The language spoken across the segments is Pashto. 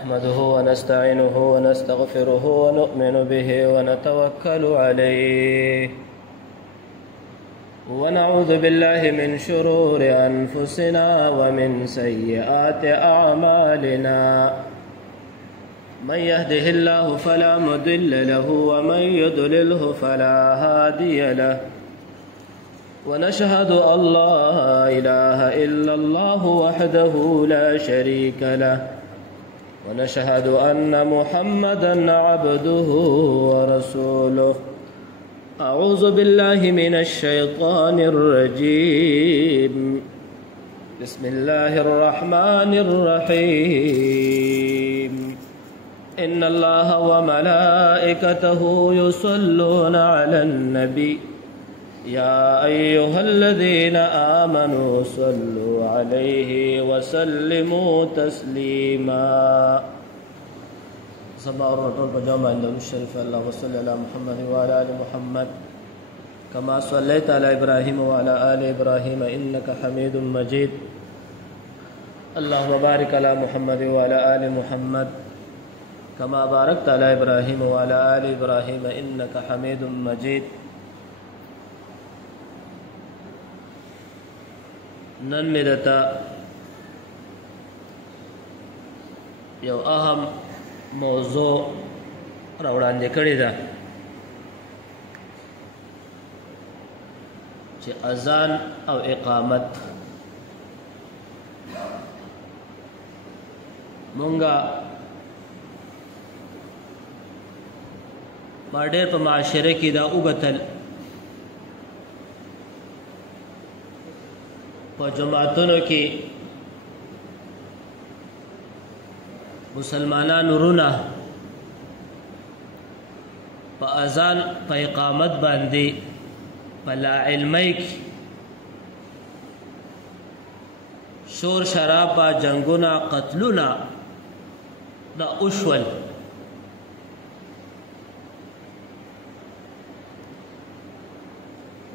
نحمده ونستعينه ونستغفره ونؤمن به ونتوكل عليه ونعوذ بالله من شرور أنفسنا ومن سيئات أعمالنا من يهده الله فلا مضل له ومن يضلله فلا هادي له ونشهد أن لا إله إلا الله وحده لا شريك له ونشهد أن محمدًا عبده ورسوله أعوذ بالله من الشيطان الرجيم بسم الله الرحمن الرحيم إن الله وملائكته يصلون على النبي يا أيها الذين آمنوا صلوا عليه وسلموا تسليما صباح الرسول بجامع النبي الشريف اللهم صل على محمد وعلى آل محمد كما صليت على إبراهيم وعلى آل إبراهيم إنك حميد مجيد اللهم بارك على محمد وعلى آل محمد كما باركت على إبراهيم وعلى آل إبراهيم إنك حميد مجيد نن می دتا یو اهم موضوع راوړاندې کړی ده چې اذان او اقامت مونږه باندې په معاشره کې دا وګتل په جماعتونو کې مسلمانانو رونه په اذان په اقامت باندې په لا علمۍ کې شور شرابه جنگونه قتلونه دا اوشول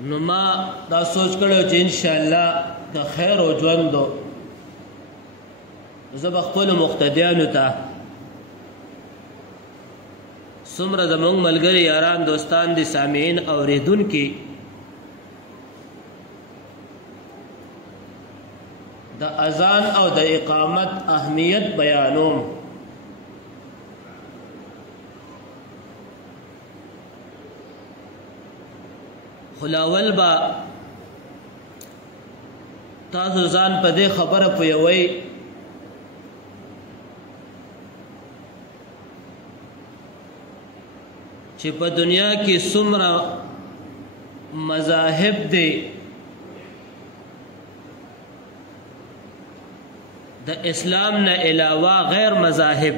نو ما دا سوچ کړو چې انشاءالله د خیر او ژوندو زه به خپلو مقتدیانو ته څومره زموږ ملګري یاران دوستان دي سامعین اورېدونکي د اذان او د اقامت اهمیت بیانوم خلاول با تاسو ځان په دې خبره پوهوئ چې په دنیا کې څومره مذاهب دي د اسلام نه علاوه غیر مذاهب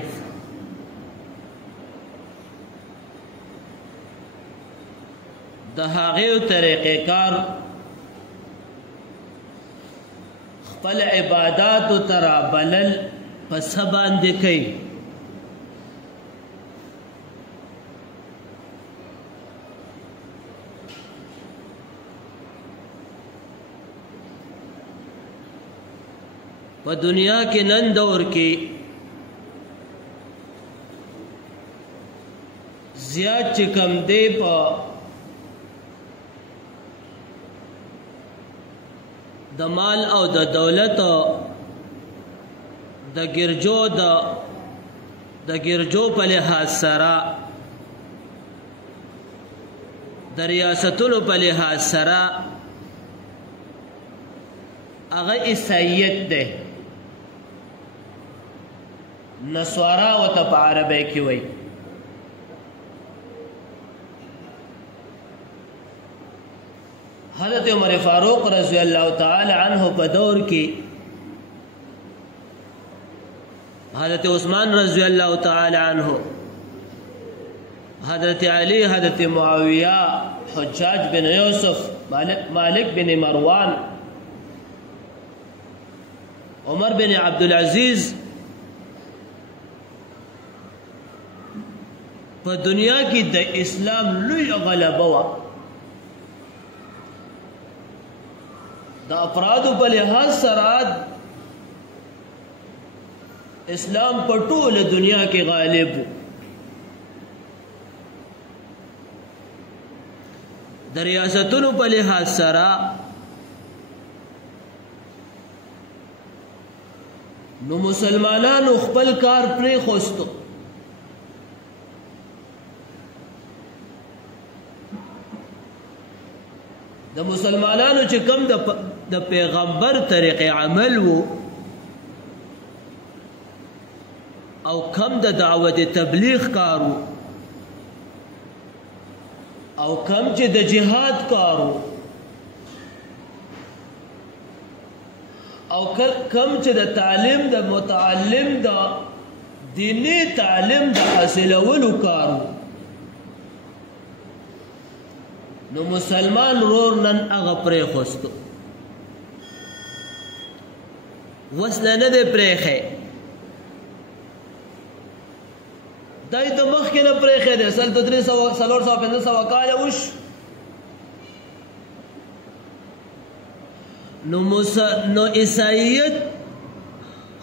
د هغې طریقې کار خپل عباداتو ته رابلل په څه باندې کوي په دنیا کې نن دور کې زیات چې کم دی په د مال او د دولت د ګرجو په لحاظ سره د ریاستونو په لحاظ سره هغه عیسایت ده نصارا ورته په عربی کې وایي حضرت عمر فاروق رضی اللہ تعالی عنہ په دور کې حضرت عثمان رضی اللہ تعالی عنہ حضرت علی حضرت معاویہ حجاج بن یوسف مالک بن مروان عمر بن عبدالعزیز په دنیا کې د اسلام لوی غلبه وه د افرادو په لحاظ سره اسلام په ټوله دنیا کې غالب و. د ریاستونو په لحاظ سره نو مسلمانانو خپل کار پرېښوستو. د مسلمانانو چې کوم د پیغمبر طریق عمل وو او کم د دعوت تبلیغ کارو او کم چې د جهاد کارو او کم چې د تعلیم د متعلم د دینی تعلیم د حاصلولو کارو، نو مسلمان رور نن هغه پرېښوستو. وسله نه دی پرېښی، دای د مخکې نه پرېښی دی. 450 کاله وش نو عیسائیت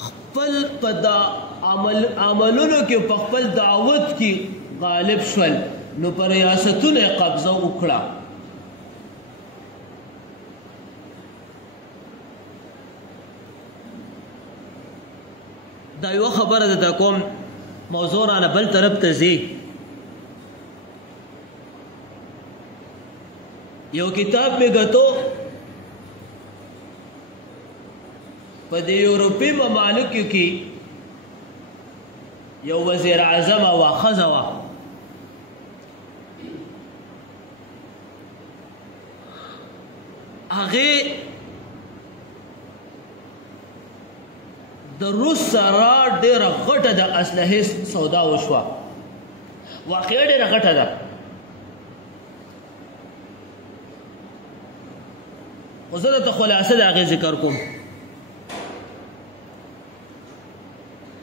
خپل په عملونو کې په خپل دعوت کې غالب شول، نو پر ریاستونه قبضه وکړه. دا یو خبره ده کوم موضوع رانه بل طرف ته ځي. یو کتاب مې ګټو په د یورپي ممالکو کې یو وزیر اعظم وه، ښځه وه. هغې د روس سره ډېره غټه د اسلحې سودا وشوه. واقعه ډېره غټه ده. خو زه درته خلاصه د هغې ذکر کوم.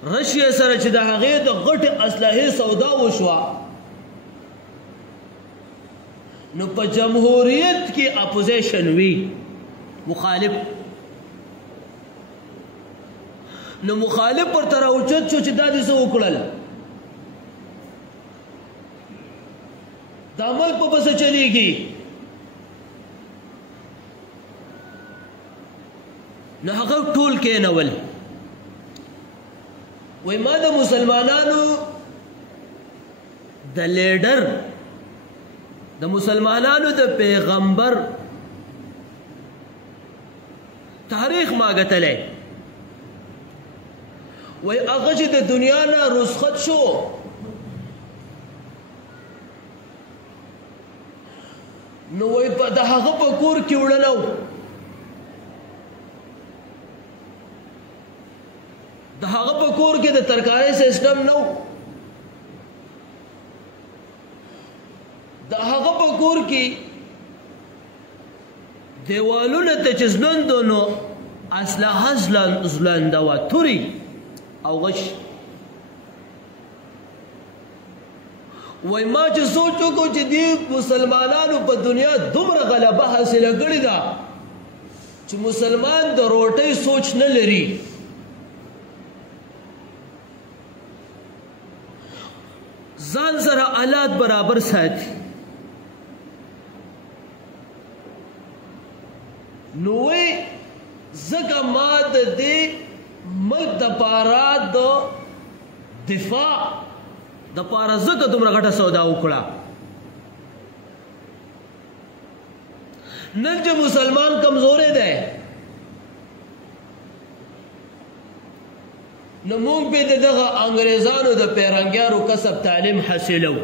رشیا سره چې د هغې د غټې اسلحې سودا وشوه، نو په جمهوریت کې اپوزیشن وي، مخالف. نو مخالف ورته راوچت شو چې دا دې څه وکړل، دا ملک په بس چلیږي. نو هغه ټول کېنول. وای ما د مسلمانانو د لیډر، د مسلمانانو د پیغمبر تاریخ ما ګټلی. وای هغه چې د دنیا نه رخصت شو، نو وای د هغه په کور کې وړنو. د هغه په کور کې د ترکارۍ سیسټم نه و. د هغه په کور کې دیوالونه ته چې ځلندو نو اسلحه ځلنده وه، تورې او غش. وای ما چې سوچ وکړو چې دې مسلمانانو په دنیا دومره غلبه حاصله کړې ده چې مسلمان د روټۍ سوچ نه لري. ځان سره آلات برابر ساتي. نو وی ځکه ما د دې ملک د پاره د دفاع د پاره ځکه دومره غټه سودا وکړه. نن چې مسلمان کمزورې دی، نو موږ به دغه انګریزانو د پیرنګیارو کسب تعلیم حاصلو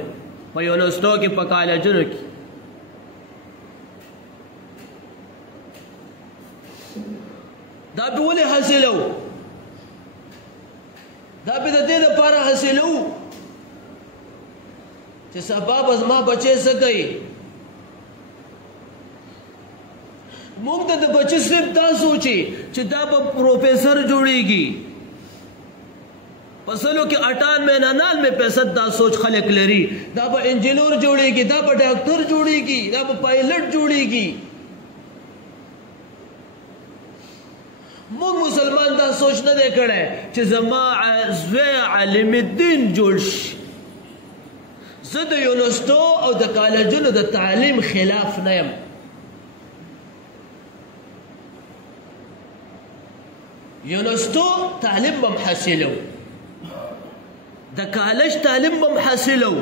په یونیورسټو کې، په کالجونو کې. دا به ولې حاصلو؟ دا به د دې لپاره حاصلو چې سبا به زما بچی څه کوي. موږ ته د بچي صرف دا سوچي چې دا به پروفیسر جوړیږي. پسلو کې 98-99% دا سوچ خلق لري. دا به انجینیر جوړیږي، دا به ډاکټر جوړیږي، دا به پایلټ جوړیږي. زموږ مسلمان دا سوچ نه دی کړی چې زما زوی عالم الدین جوړ شي. زه د یونیورسټو او د کالجونو د تعلیم خلاف نه یم. یونیورسټو تعلیم به م حاصلو، د کالج تعلیم به م حاصلو،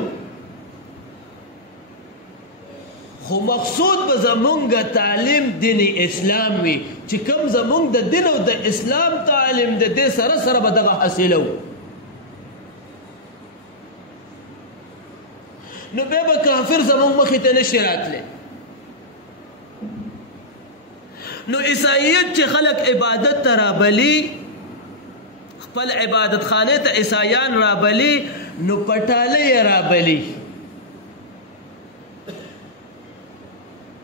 خو مقصود به زمونږ تعلیم دین اسلام وي چې کوم زمونږ د دین او د اسلام تعلیم د دې سره سره به دغه حاصلو. نو بیا به کافر زمونږ مخې ته نشي راتلی. نو عیسایت چې خلک عبادت ته رابلي، خپل عبادت خانه ته عیسایان رابلي، نو پټاله یې رابلي.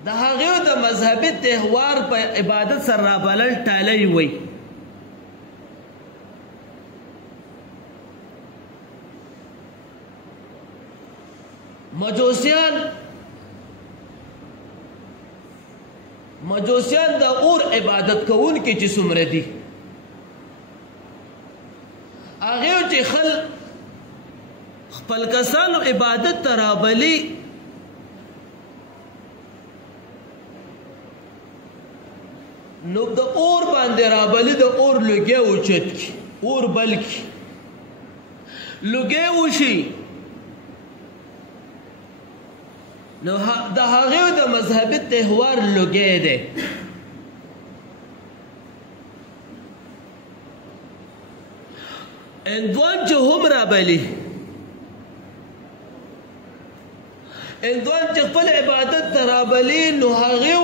د هغې د مذهبي تهوار په عبادت سره رابلل ټالی وی. مجوسیان د اور عبادت کوونکي چې څومره دي، هغې چې خپل کسانو عبادت ته رابلي، نو د اور باندې رابلي، د اور لوګی اوچت کي، اور بل کي، لوګی وشي، نو د هغې د مذهبي تهوار لوګی دی. هندوان چې هم رابلي، هندوان چې خپل عبادت ته رابلي، نو هغې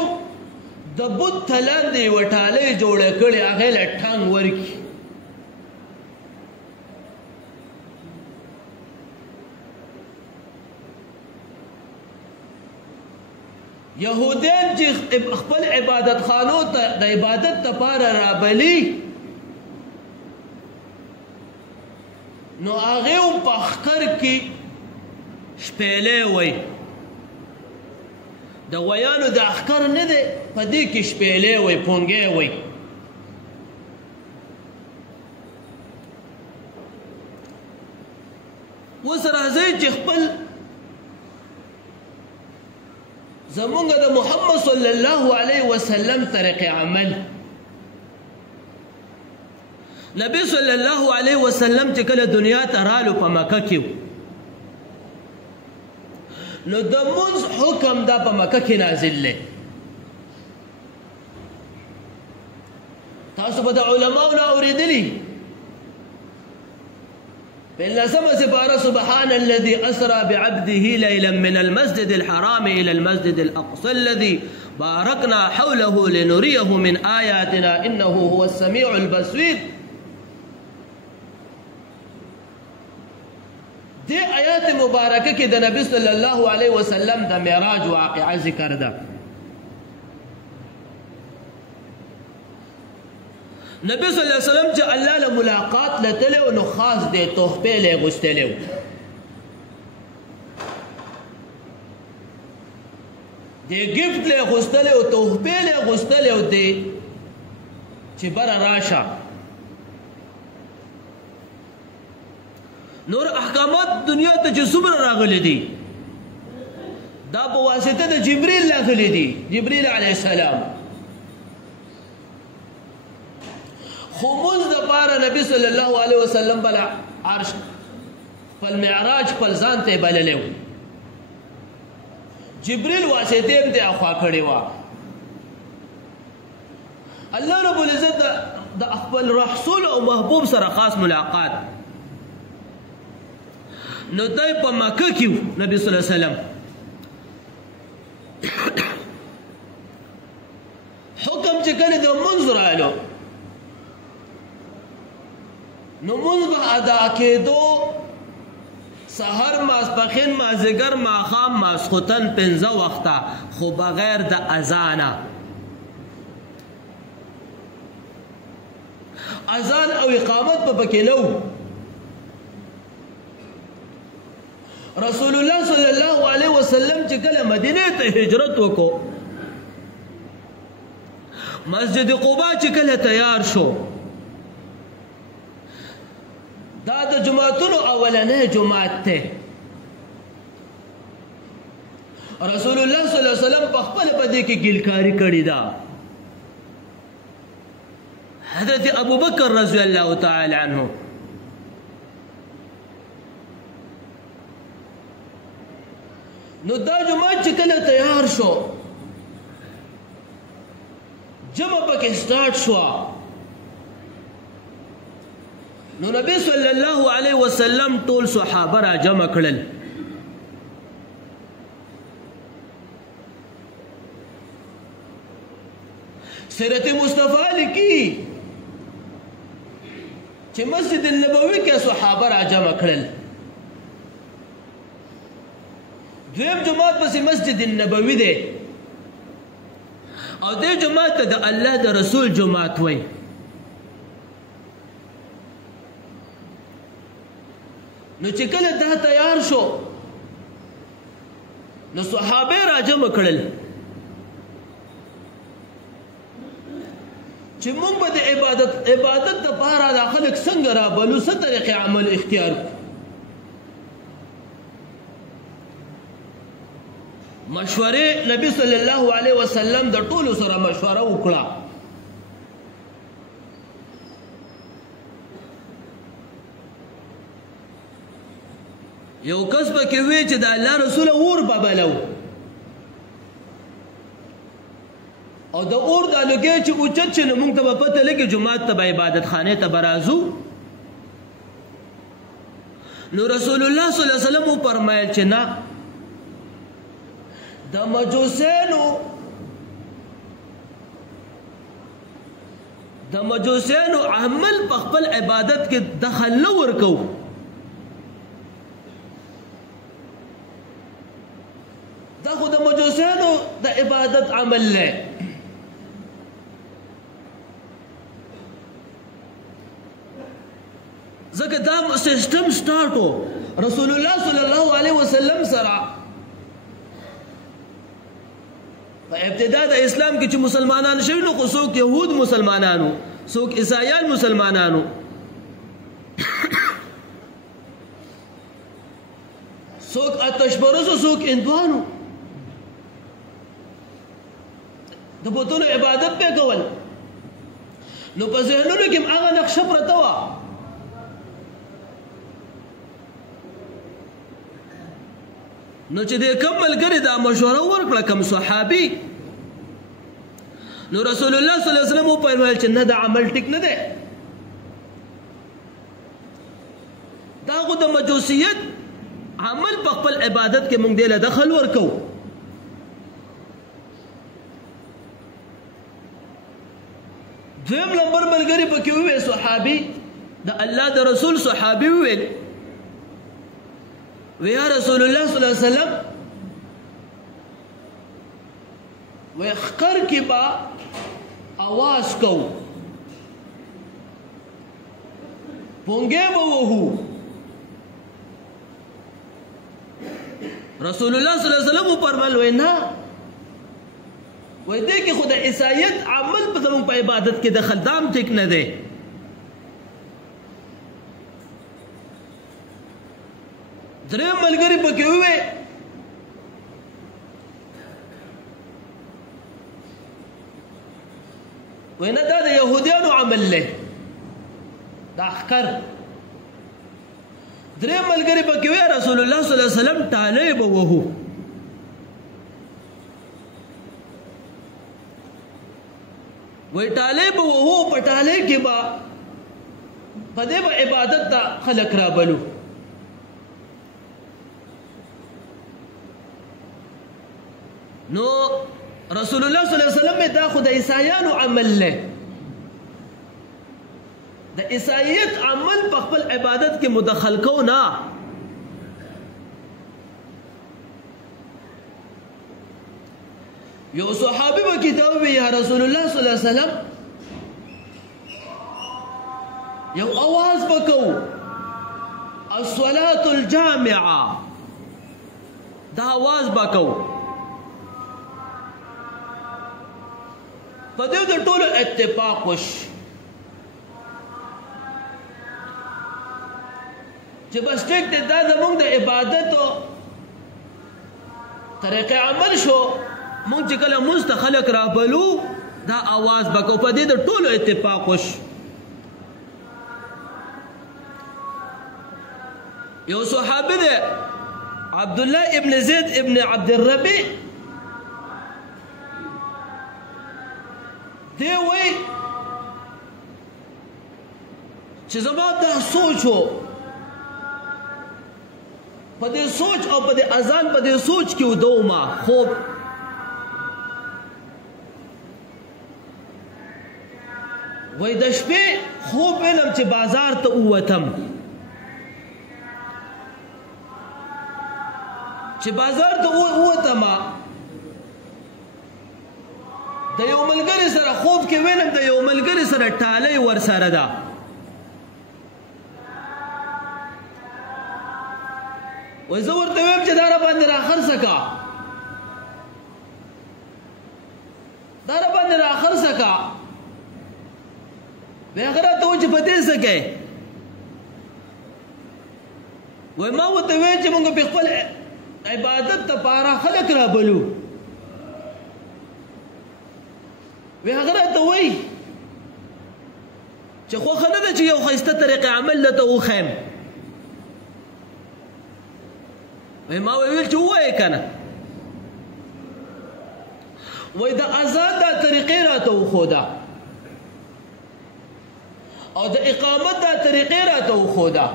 د بت ته لاندې یوه ټالۍ جوړه کړې، هغې له ټانګ ورکړي. یهودیان چې خپل عبادت خانو ته د عبادت دپاره رابلي، نو هغې هم په اختر کې شپیلی وی. د ویانو د اخکر نه دی، په دې کې شپیلی وی، پونګی وی. اوس راځئ چې خپل زمونږ د محمد صلی الله علیه وسلم طریق عمل، نبی صلی الله علیه وسلم چې کله دنیا ته رالو په مکه کې، نو د منځ حکم دا په مکه کې نازل دی. تاسو به د علماو نه اورېدلي، پنځلسمه سپاره سبحان الذي اسرى بعبده ليلا من المسجد الحرام الى المسجد الاقصى الذي باركنا حوله لنريه من آياتنا انه هو السميع البصير. دې آیات مبارکه کې د نبی صلی الله علیه وسلم د معراج واقعه ذکر ده. نبی صلی الله علیه وسلم چې الله له ملاقات لتلی نو خاص دی تحفې له غوښتلی و. دی ګفټ له غوښتلی او تحفې له غوښتلی و دی چې بره راشه. نور احکامات دنیا ته چې څومره راغلي دي دا په واسطه د جبریل راغلي دي، جبریل علیه السلام. خو مونځ دپاره نبي صلی الله علیه وسلم بل عرش خپل معراج خپل ځان ته یې بللی و. جبریل واسطې هم ته اخوا کړې وه. الله رب العزت د خپل رسول او محبوب سره خاص ملاقات. نو دی په مکه کې و نبي صلی الله علیه وسلم. حکم چې کله د منځ رالو نو مونځ به ادا کېدو سحر، ماسپښین، مازدیګر، ماښام، ماسخوتن، 5 وخته، خو بغیر د اذانه. اذان او اقامت په پکې نه و. رسول الله صلی الله علیه وسلم چې کله مدینې ته هجرت وکړو، مسجد قباء چې کله تیار شو، دا د جماعتونو اولنی جماعت ته رسول الله صلی الله علیه وسلم په خپل پدې کې ګلکاری کړی دا حضرت ابو بکر رضی الله تعالی عنہ نو دا جماعت چې کله تیار شو جمع پکې سٹارټ شو نو نبی صلی الله علیه وسلم ټول صحابه را جمع کړل سیرت مصطفی لیکي چې مسجد النبوي کې صحابه را جمع کړل دویم جماعت پسې مسجد النبوي دی او دې جماعت ته د الله د رسول جماعت وایي نو چې کله دا تیار شو نو صحابه را جمع کړل چې موږ به د عبادت دپاره دا خلک څنګه رابلو څه طریقې عمل اختیار کړو مشورې نبی صلی الله علیه وسلم د ټولو سره مشوره وکړه یو کس پکې وی چې د الله رسول اور به بلو او د اور د لګي چې اوچت چې موږ ته په پته لګي جمعه ته عبادت خانه ته برازو نو رسول الله صلی الله علیه وسلم فرمایل چې نه د مجوسیانو عمل په خپل عبادت کې دخل نه ورکو دا خو د مجوسیانو د عبادت عمل نه ځکه دا سیستم سٹارټو رسول الله صلی الله علیه وسلم سره په ابتدا د اسلام کې چې مسلمانان شوي نو خو څوک یهود مسلمانانو څوک عیسایان مسلمانانو څوک آتش پرستو څوک هندوانو د بتونو عبادت به کول نو په ذهنونو کې هغه نقشه پرته وه نو چې د کوم ملګری دا مشوره ورکړه کوم صحابي نو رسول الله صلی الله علیه وسلم وویل چې نه دا عمل ټیک نه دی دا خو د مجوسیت عمل په خپل عبادت کې موږ دې له دخل ورکو دویم نمبر ملګری پکې وویل صحابي د الله د رسول صحابي وویل ويا رسول الله صلى الله عليه وسلم ويخكر كبا آواز کو پونگے وہو رسول الله صلی الله علیه وسلم فرمایل وینا وای دې کې خود عیسایت عمل په زموږ په عبادت کې دخل دام ټیک نه دی درې ملګری پکې وې وینا دا د يهوديانو عمل له دا احکر درې ملګری پکې وې رسول الله صلی الله علیه وسلم طالب وو وې طالب وو په طالب کې با په دې عبادت ته خلق را بلو نو رسول الله صلی الله علیه وسلم دا خو د عیسایانو عمل له د عیسایت عمل په خپل عبادت کې مدخل کو نه یو صحابي به کتاب یا رسول الله صلی الله علیه وسلم یو आवाज وکاو الصلاه الجامعه دا आवाज وکاو په دې د ټولو اتفاق وش چې بس ټیک دی دا زمونږ د عبادت طریقې عمل شو مونږ چې کله مونځ ته خلک رابلو دا آواز به کوو په دې د ټولو اتفاق وشو یو صحابي دی عبدالله ابن زید ابن عبدالربیع دی وی چې زما دا سوچ و په دې سوچ او په دې اذان په دې سوچ کې ودو ما خوب وای د شپې خوب وینم چې بازار ته ووتم چې بازار ته ووتم د یو ملګري سره خوب کې وینم د یو ملګري سره ټالۍ ورسره ده وای زه ورته ویم چې دا را باندې راخرڅه کا دا را باندې راخرڅه کا بیا هغه راته وویل چې په دې څه کوې وای ما ورته ویل چې موږ په خپل عبادت دپاره خلک رابلو وی هغه راته وایي چې خوښه نه ده چې یو ښایسته طریقې عمل درته وښیم وی ما ویل چې ووایې که نه وی د اذان دا طریقې راته وښوده او د اقامت دا طریقې راته وښوده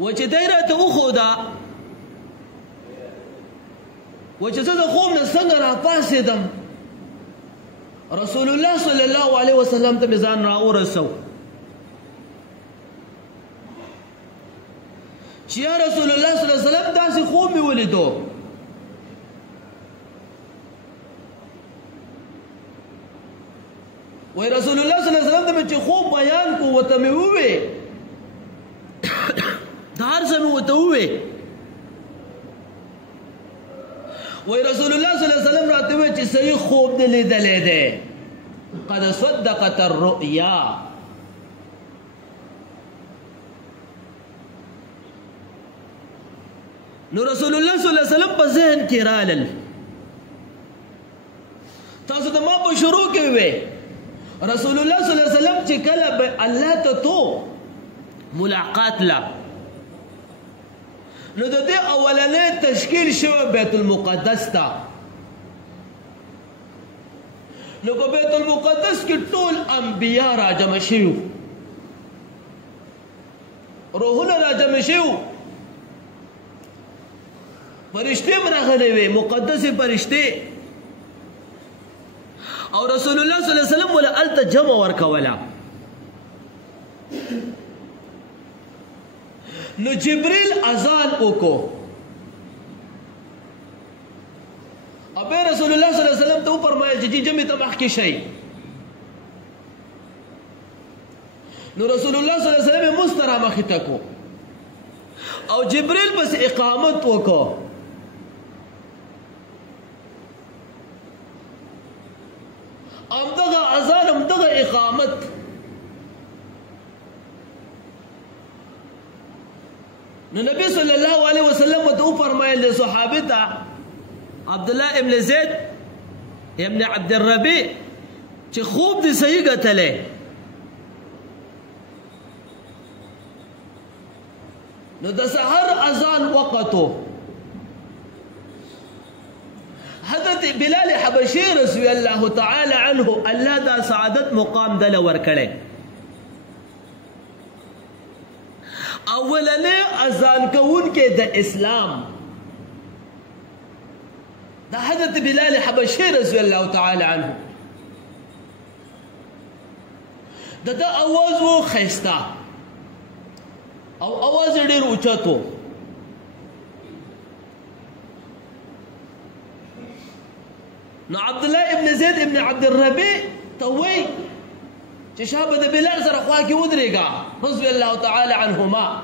و چې دی راته وښوده و چې زه د خوب نه څنګه راپاڅېدم رسول الله صلی الله علیه وسلم ته مې ځان راورسو چې یا رسول الله صلی الله علیه وسلم داسې خوب مې ولیدو وای رسول الله صلی الله علیه وسلم ته مې چې خوب بیان کو ورته مې ووې دا هر څه مې ورته ووې وای رسول الله صلی الله علیه وسلم راته وویل چې صحیح خوب دې لیدلی دی قد صدقت الرؤیا نو رسول الله صلی الله علیه وسلم په ذهن کې رالل تاسو ته ما په شروع کې وې رسول الله صلی الله علیه وسلم چې کله الله ته تو ملاقات لا نو د دې اولنې تشکیل شوی بیت المقدس ته نو په بیت المقدس کې ټول انبیا راجمع شوي روحونه راجمع شوي فرشتې هم راغلې وې مقدسې فرشتې او رسول الله صلی الله علیه وسلم ولا هلته جمع ورکوله نو جبریل اذان وکړو او بیا رسول الله صلی الله علیه وسلم ته وفرمایل چې جمع ته مخکې شئ نو رسول الله صلی الله علیه وسلم مونځ ته رامخې ته کړو او جبریل پس اقامت وکړو همدغه اذان همدغه اقامت نو نبی صلی الله علیه وسلم ته وفرمایل د صحابه ته عبدالله ابن زید ابن عبدالربیع چې خوب دې صحیح ګټلی نو د سحر اذان وقتو حضرت بلال حبشی رضی الله تعالی عنه الله دا سعادت مقام دل ورکړي اولنې اذان کوونکې د اسلام دا حضرت بلال حبشی رضی الله تعالی عنه دا اواز وو خيستا او اواز ډیر اوچتو نو عبدالله ابن زید ابن عبدالربیع توي چې شابه د بلال سره خوا کې ودرېږه رضی الله تعالی عنهما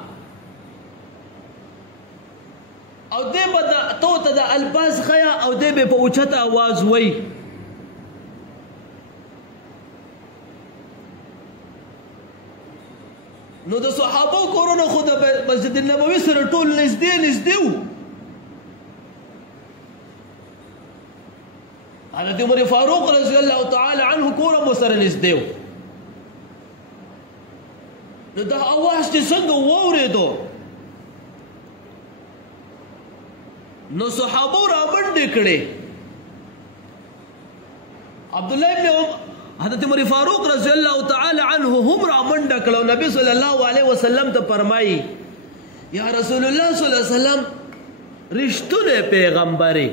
او دې به تو ته د الباس خیا او دې به په اوچته اواز وای نو د صحابو کورونه خو د مسجد النبوي سره ټول نږدې وو. حضرت عمر فاروق رضی الله تعالی عنه کور هم سره نږدې وو. نو دا اواز چې څنګه واورېدو نو صحابو رامنډې کړې. عبدالله ابن حضرت عمر فاروق رضی الله تعالی عنه هم رامنډه کړه. نبی صلی الله علیه وسلم ته فرمایي یا رسول الله صلی الله علیه وسلم رښتونه پیغمبري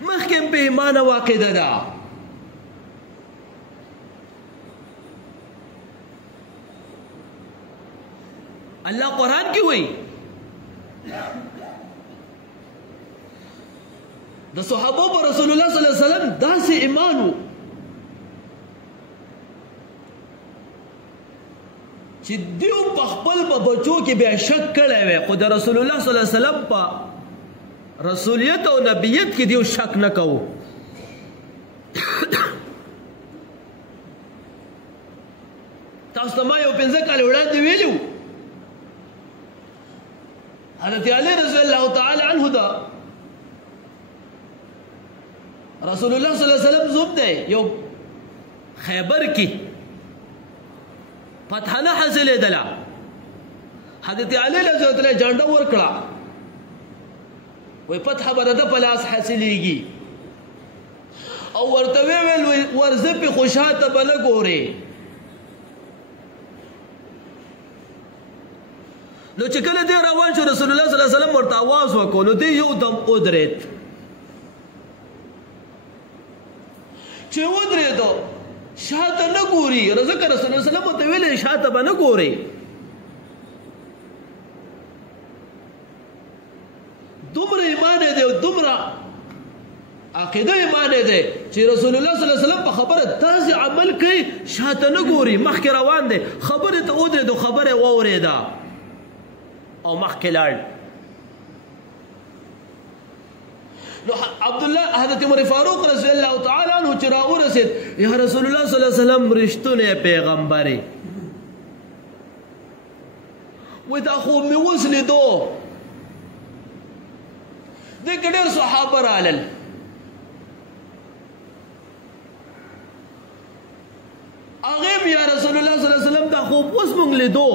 مخکې په ایمان او عقیده ده. الله قرآن کې وایي د صحابه په رسول الله صلی الله علیه وسلم داسې ایمان و چې دیو په خپل په بچو کې بیا شک کړی وی، خو د رسول الله صلی الله علیه وسلم په رسولیت او نبیت کې دیو شک نه کوو. تاسو ته ما یو 15 کال وړاندې ویلو حضرت علی رضی الله تعالی عنه دا رسول الله صلی الله علیه وسلم زوم دی، یو خیبر کې فتح نه حاصلېدله. حضرت علی رضی الله تعالی جانډه ورکړه وی فتح به د په لاس حاصلېږي او ورته ویل ورځه پې خو شاته به نه ګورې. نو چې کله دی روان شو رسول الله صلی الله علیه وسلم ورته آواز وکړو نو دی یو دم ودرېد. چې ودرېدو شاته نه ګوري، ځکه رسول الله صلی الله علیه وسلم ورته ویلې شاته به نه ګورې. دومره ایمان دی او دومره عقیده ایمان دی چې رسول الله صلی الله علیه وسلم په خبره داسې عمل کوي شاته نه ګوري، مخکې روان دی، خبرې ته ودرېدو، خبره یې واورېده او مخکې لاړ. نو عبدالله حضرت عمر فاروق رضی الله تعالی عنه چې راورسېد یا رسول الله صلی الله علیه وسلم رښتونی پیغمبرې وایي دا خوب مې اوس لیدو. دې کې ډېر صحابه رالل. هغې هم یا رسول الله صلی الله علیه وسلم دا خوب اوس موږ لیدو.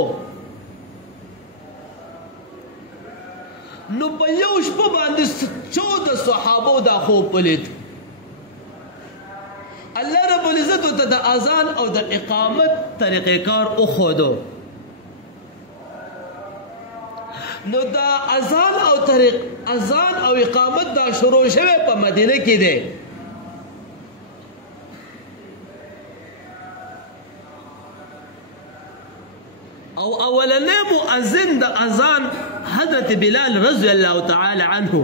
نو په یو شپه باندې 14 صحابو دا خوب ولید. الله رب العزت ته د اذان او د اقامت طریقې کار وښودو. نو دا اذان او اقامت دا شروع شوی په مدینه کې دی. او اولنی مؤذن د اذان حضرت بلال رضی الله تعالی عنه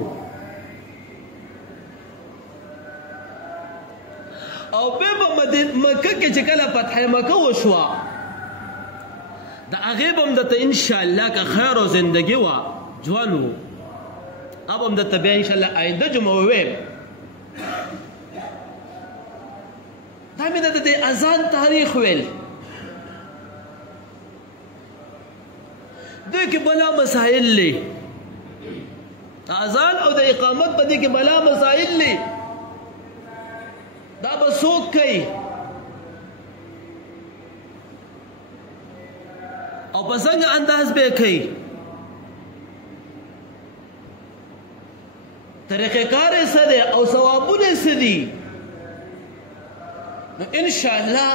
او به په مکه کې چې کله فتح مکه وشوه د هغې به هم درته انشاءالله که خیر او زندګي وه ځوان و اب هم درته بیا انشاءالله آینده جمعه وویم. دا مې درته د اذان تاریخ ویل. دې کې بلا مسائل لې اذان او د اقامت په دې کې بلا مسائل لې. دا به څوک کوي او په څنګه انداز به کوي، طریقې کار یې څه دی او ثوابونه یې څه دي. نو انشاءالله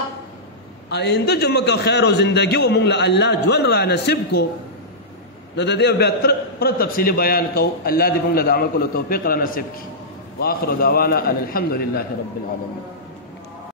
آینده جمعه که خیر او زندګي و موږ له الله ژوند را نصیب کو نو د دې بیا پر تفصیلي بیان کوو. الله دې موږ له د عمل کولو توفیق را نصیب کړي. واخر دعوانا ان الحمد لله رب العالمين.